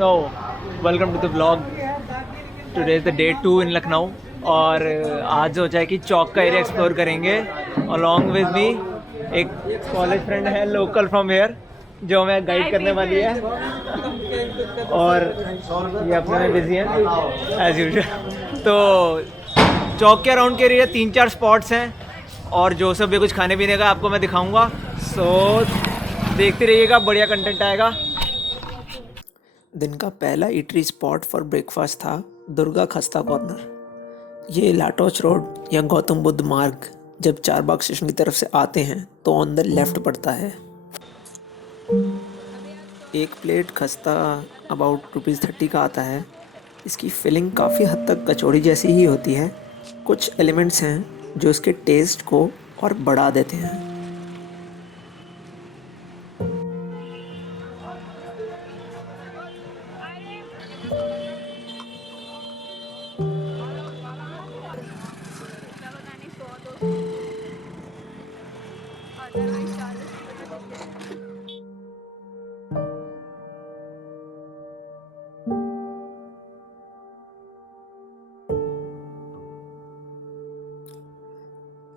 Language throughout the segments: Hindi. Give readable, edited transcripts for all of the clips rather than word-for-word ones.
So, welcome to the vlog. Today is the day 2 in Lucknow और आज सोचा है कि चौक का एरिया एक्सप्लोर करेंगे. Along with me एक कॉलेज फ्रेंड है लोकल फ्रॉम हेयर जो हमें गाइड करने वाली है और ये अपने में बिजी है एज यूजुअल. तो चौक के अराउंड के एरिया 3-4 स्पॉट्स हैं और जो सब भी कुछ खाने पीने का आपको मैं दिखाऊंगा. सो देखते रहिएगा, बढ़िया कंटेंट आएगा. दिन का पहला ईटरी स्पॉट फॉर ब्रेकफास्ट था दुर्गा खस्ता कॉर्नर. ये लाटोच रोड या गौतम बुद्ध मार्ग जब चारबाग स्टेशन की तरफ से आते हैं तो ऑन द लेफ्ट पड़ता है. एक प्लेट खस्ता अबाउट ₹30 का आता है. इसकी फिलिंग काफ़ी हद तक कचौड़ी जैसी ही होती है. कुछ एलिमेंट्स हैं जो इसके टेस्ट को और बढ़ा देते हैं.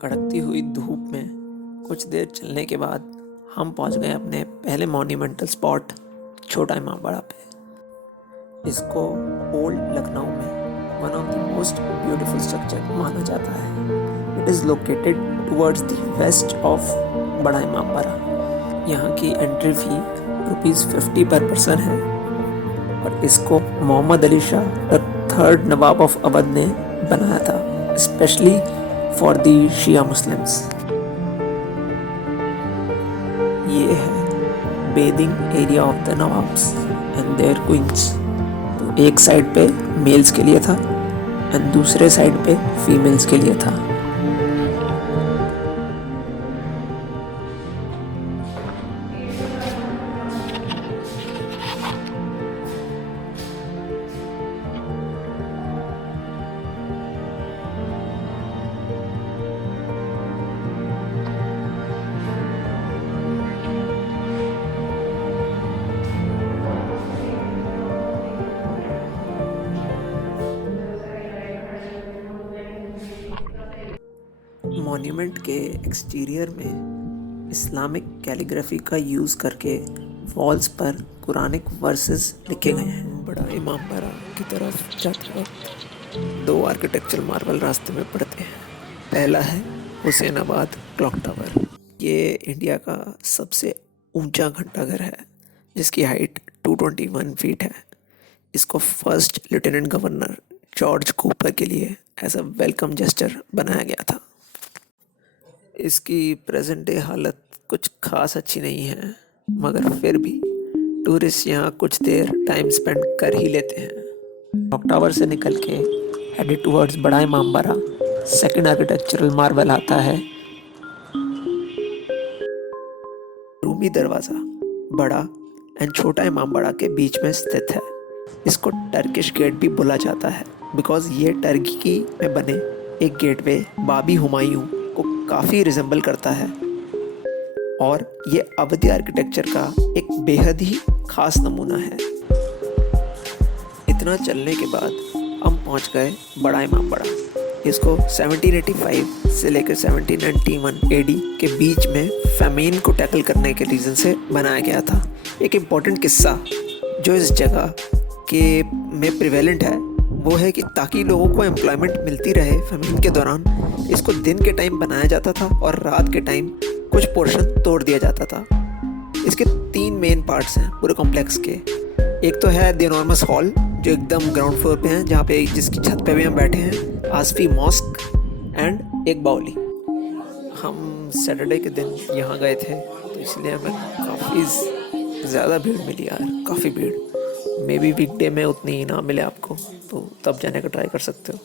कड़कती हुई धूप में कुछ देर चलने के बाद हम पहुंच गए अपने पहले मॉन्यूमेंटल स्पॉट छोटा इमामबाड़ा पे. इसको ओल्ड लखनऊ में one of the most beautiful structure माना जाता है. It is located towards the west of Bara Imambara. यहाँ की एंट्री फी ₹50 पर पर्सन है और इसको Mohammad Ali Shah the third nawab of Awadh ने बनाया था specially for the Shia Muslims. ये है bathing area of the nawabs and their queens. तो एक साइड पे मेल्स के लिए था एंड दूसरे साइड पे फीमेल्स के लिए था. मॉन्यूमेंट के एक्सटीरियर में इस्लामिक कैलीग्राफी का यूज़ करके वॉल्स पर कुरानिक वर्सेस लिखे गए हैं. बड़ा इमामबाड़ा की तरफ जाते वक्त 2 आर्किटेक्चरल मार्वल रास्ते में पड़ते हैं. पहला है हुसैनाबाद क्लॉक टावर. ये इंडिया का सबसे ऊंचा घंटाघर है जिसकी हाइट 221 फीट है. इसको first lieutenant governor George Cooper के लिए एज अ वेलकम जेस्चर बनाया गया था. इसकी प्रेजेंट डे हालत कुछ खास अच्छी नहीं है मगर फिर भी टूरिस्ट यहाँ कुछ देर टाइम स्पेंड कर ही लेते हैं. क्लॉक टावर से निकल के हेडेड टुवर्ड्स बड़ा इमामबाड़ा सेकंड आर्किटेक्चरल मार्वल आता है रूमी दरवाज़ा. बड़ा एंड छोटा इमामबाड़ा के बीच में स्थित है. इसको टर्किश गेट भी बोला जाता है बिकॉज ये टर्की में बने एक गेटवे बाबी हुमायूं को काफ़ी रिजेंबल करता है और ये अवधी आर्किटेक्चर का एक बेहद ही खास नमूना है. इतना चलने के बाद हम पहुंच गए बड़ा इमामबाड़ा. इसको 1785 से लेकर 1791 एडी के बीच में फैमीन को टैकल करने के रीज़न से बनाया गया था. एक इम्पॉर्टेंट किस्सा जो इस जगह के में प्रिवेलेंट है वो है कि ताकि लोगों को एम्प्लॉयमेंट मिलती रहे फैमिन के दौरान, इसको दिन के टाइम बनाया जाता था और रात के टाइम कुछ पोर्शन तोड़ दिया जाता था. इसके 3 मेन पार्ट्स हैं पूरे कॉम्प्लेक्स के. एक तो है द इनॉर्मस हॉल जो एकदम ग्राउंड फ्लोर पे है जहाँ पे जिसकी छत पे भी हम बैठे हैं, आसफी मॉस्क एंड एक बाउली. हम सैटरडे के दिन यहाँ गए थे तो इसलिए हमें काफ़ी ज़्यादा भीड़ मिली यार, काफ़ी भीड़. मे बी वीकडे में उतनी ही ना मिले आपको तो तब जाने का ट्राई कर सकते हो.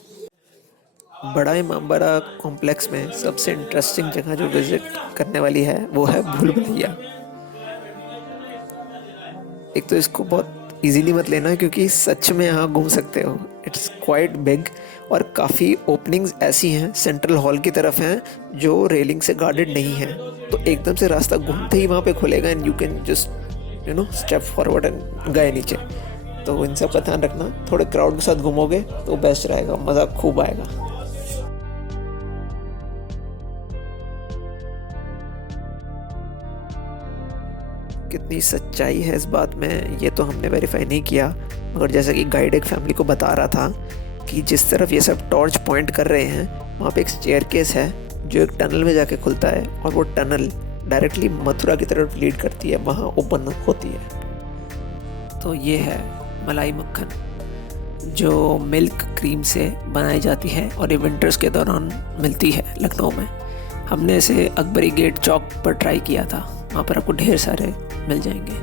बड़ा इमामबाड़ा कॉम्प्लेक्स में सबसे इंटरेस्टिंग जगह जो विजिट करने वाली है वो है भूल भुलैया. एक तो इसको बहुत इजीली मत लेना क्योंकि सच में यहाँ घूम सकते हो. इट्स क्वाइट बिग और काफ़ी ओपनिंग्स ऐसी हैं सेंट्रल हॉल की तरफ हैं जो रेलिंग से गार्डेड नहीं है. तो एकदम से रास्ता घूमते ही वहाँ पे खुलेगा and you can just step forward and गए नीचे. तो इन सब का ध्यान रखना। थोड़े क्राउड के साथ घूमोगे तो बेस्ट रहेगा, मज़ा खूब आएगा। कितनी सच्चाई है इस बात में ये तो हमने वेरीफाई नहीं किया, मगर जैसा कि गाइड एक फैमिली को बता रहा था कि जिस तरफ ये सब टॉर्च पॉइंट कर रहे हैं वहाँ पे एक स्टेयरकेस है जो एक टनल में जाके खुलता है, और वो टनल डायरेक्टली मथुरा की तरफ लीड करती है, वहाँ ओपन होती है। तो ये है मलाई मक्खन जो मिल्क क्रीम से बनाई जाती है और ये विंटर्स के दौरान मिलती है लखनऊ में। हमने इसे अकबरी गेट चौक पर ट्राई किया था, वहाँ पर आपको ढेर सारे मिल जाएंगे।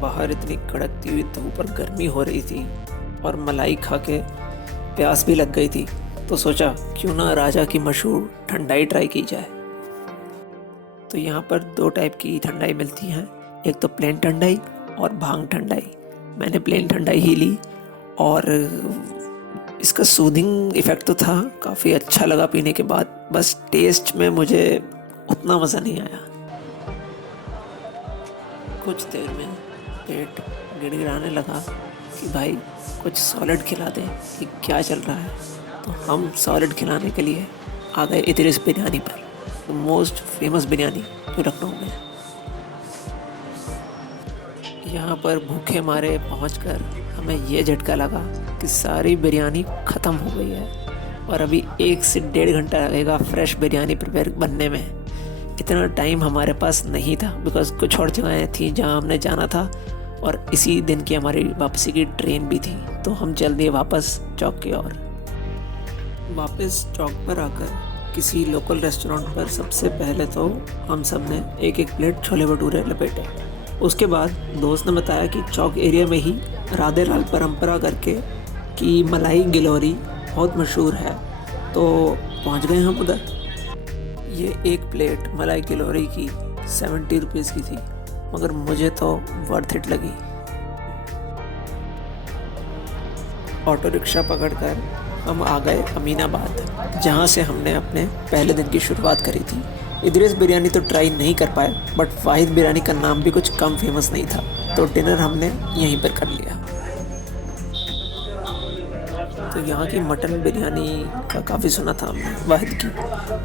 बाहर इतनी कड़कती हुई धूप और गर्मी हो रही थी और मलाई खा के प्यास भी लग गई थी, तो सोचा क्यों ना राजा की मशहूर ठंडाई ट्राई की जाए। तो यहाँ पर 2 टाइप की ठंडाई मिलती हैं, एक तो प्लेन ठंडाई और भांग ठंडाई। मैंने प्लेन ठंडाई ही ली और इसका सूदिंग इफ़ेक्ट तो था, काफ़ी अच्छा लगा पीने के बाद, बस टेस्ट में मुझे उतना मज़ा नहीं आया। कुछ देर में पेट गिड़गिड़ाने लगा कि भाई कुछ सॉलिड खिला दे, कि क्या चल रहा है। तो हम सॉलिड खिलाने के लिए आ गए इदरिस बिरयानी पर, द मोस्ट फेमस बिरयानी जो लखनऊ में है। यहाँ पर भूखे मारे पहुँचकर हमें ये झटका लगा कि सारी बिरयानी ख़त्म हो गई है और अभी 1 से 1.5 घंटा लगेगा फ्रेश बिरयानी प्रिपेयर बनने में। इतना टाइम हमारे पास नहीं था बिकॉज़ कुछ और जगहें थी जहाँ हमने जाना था और इसी दिन की हमारी वापसी की ट्रेन भी थी, तो हम चल दिए वापस चौक की ओर। वापस चौक पर आकर किसी लोकल रेस्टोरेंट पर सबसे पहले तो हम सब ने एक प्लेट छोले भटूरे लपेटे। उसके बाद दोस्त ने बताया कि चौक एरिया में ही राधे लाल परंपरा करके की मलाई गिलोरी बहुत मशहूर है, तो पहुंच गए हम उधर। ये 1 प्लेट मलाई गिलोरी की 70 रुपीज़ की थी, मगर मुझे तो वर्थ इट लगी। ऑटो रिक्शा पकड़कर हम आ गए अमीनाबाद, जहाँ से हमने अपने पहले दिन की शुरुआत करी थी। इदरिस बिरयानी तो ट्राई नहीं कर पाए, बट वाहिद बिरयानी का नाम भी कुछ कम फेमस नहीं था, तो डिनर हमने यहीं पर कर लिया। तो यहाँ की मटन बिरयानी का काफ़ी सुना था हमने वाहिद की,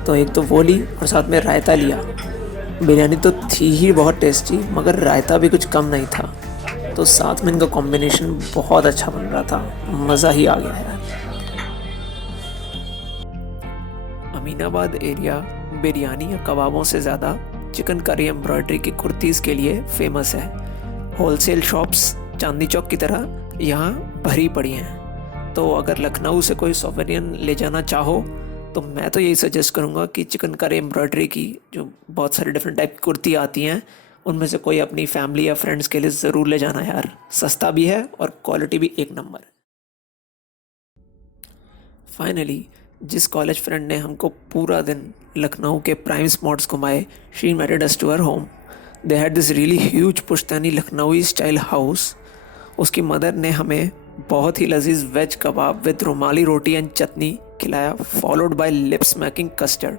तो एक तो वो ली और साथ में रायता लिया। बिरयानी तो थी ही बहुत टेस्टी, मगर रायता भी कुछ कम नहीं था, तो साथ में इनका कॉम्बिनेशन बहुत अच्छा बन रहा था, मज़ा ही आ गया यार। अमीनाबाद एरिया बिरयानी या कबाबों से ज़्यादा चिकन करी एम्ब्रॉयडरी की कुर्तीज़ के लिए फेमस है। होलसेल शॉप्स चांदनी चौक की तरह यहाँ भरी पड़ी हैं, तो अगर लखनऊ से कोई सोवेनियन ले जाना चाहो तो मैं तो यही सजेस्ट करूँगा कि चिकन करी एम्ब्रॉयडरी की जो बहुत सारी डिफरेंट टाइप की कुर्ती आती हैं उनमें से कोई अपनी फैमिली या फ्रेंड्स के लिए ज़रूर ले जाना यार, सस्ता भी है और क्वालिटी भी एक नंबर है। फाइनली जिस कॉलेज फ्रेंड ने हमको पूरा दिन लखनऊ के प्राइम स्पॉट्स घुमाए, she invited us to her home. They had this really huge पुश्तैनी लखनऊई स्टाइल हाउस। उसकी मदर ने हमें बहुत ही लजीज veg kebab with rumali roti and chutney खिलाया, followed by lip smacking custard.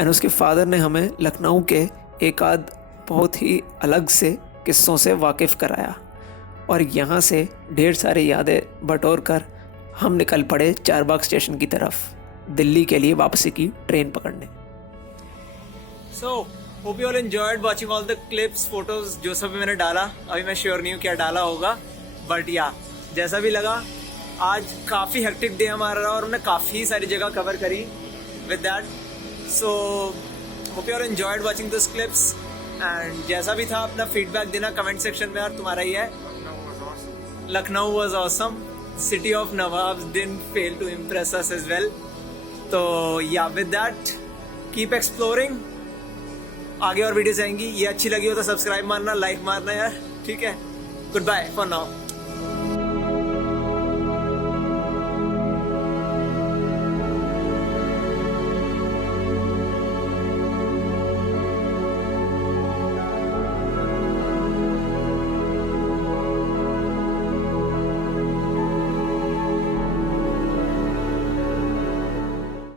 And उसके फादर ने हमें लखनऊ के एक आध बहुत ही अलग से किस्सों से वाकिफ़ कराया, और यहाँ से ढेर सारी यादें बटोर कर हम निकल पड़े चारबाग स्टेशन की तरफ, दिल्ली के लिए वापसी की ट्रेन पकड़ने। So, hope you all enjoyed watching all the clips, photos जो सब भी मैंने डाला। अभी मैं श्योर नहीं हूँ क्या डाला होगा, बट या जैसा भी लगा, आज काफ़ी हेक्टिक डे हमारा रहा और हमने काफ़ी सारी जगह कवर करी with that. So hope you all enjoyed watching this clips, and जैसा भी था अपना फीडबैक देना कमेंट सेक्शन में, और तुम्हारा ही है। Lucknow was awesome, city of nawabs didn't fail to impress us as well. तो या विद दैट कीप एक्सप्लोरिंग, आगे और वीडियोस आएंगी। ये अच्छी लगी हो तो सब्सक्राइब मारना, लाइक मारना यार, ठीक है। Goodbye for now.